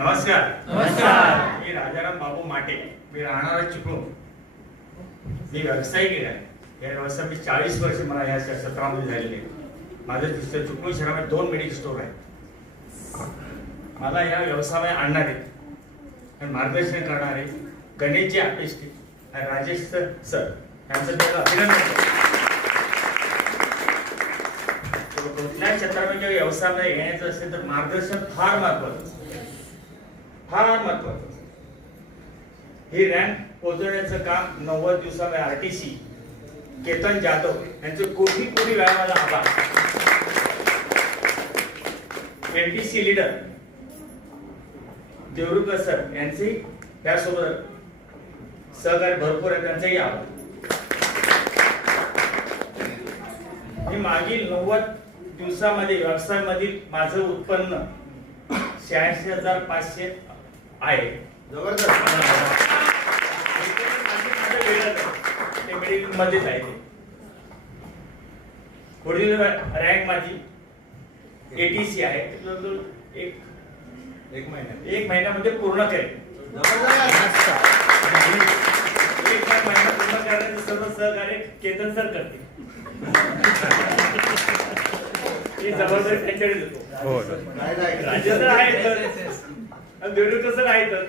नमस्कार. नमस्कार. मी राजाराम बाबू माटे. मी राहणार चिपळूण. मी व्यावसायिक आहे. या व्यवसायात मी 40 वर्ष मला या क्षेत्रामध्ये झालेले. माझं दिसतं चिपळूण शहरामध्ये 2 मेडिकल स्टोर आहेत. मला या व्यवसायामध्ये आणणारे आणि मार्गदर्शन करणारे गणेशजी आपेष्टे आणि राजेश सर यांचं मी अभिनंदन करतो. कुठल्या क्षेत्रामध्ये व्यवसायामध्ये येण्याचं असेल तर मार्गदर्शन फार महत्वाचं. ही रँक पोहोचवण्याचं काम 90 दिवसामध्ये आरटीसी केतन जाधव यांचे कोटी कोटी वेळा माझा आभार. एलटीसी लीडर देवरुखकर सर यांचे त्यासोबत सहकार्य भरपूर आहे, त्यांचाही आभार. मी मागील 90 दिवसामध्ये व्यवसायामधील माझं उत्पन्न 86,500 आहे. जबरदस्त. ते मेडिकल मध्येच आहे. ते पुढील रँक माझी एटीसी आहे. एक महिन्यामध्ये पूर्ण करेल. एक महिना पूर्ण करण्याचे सर्व सहकार्य केतन सर करते. ही जबाबदारी त्यांच्याकडे देतो. राजेंद्र आहे तर देवरुखकर सर आहे तर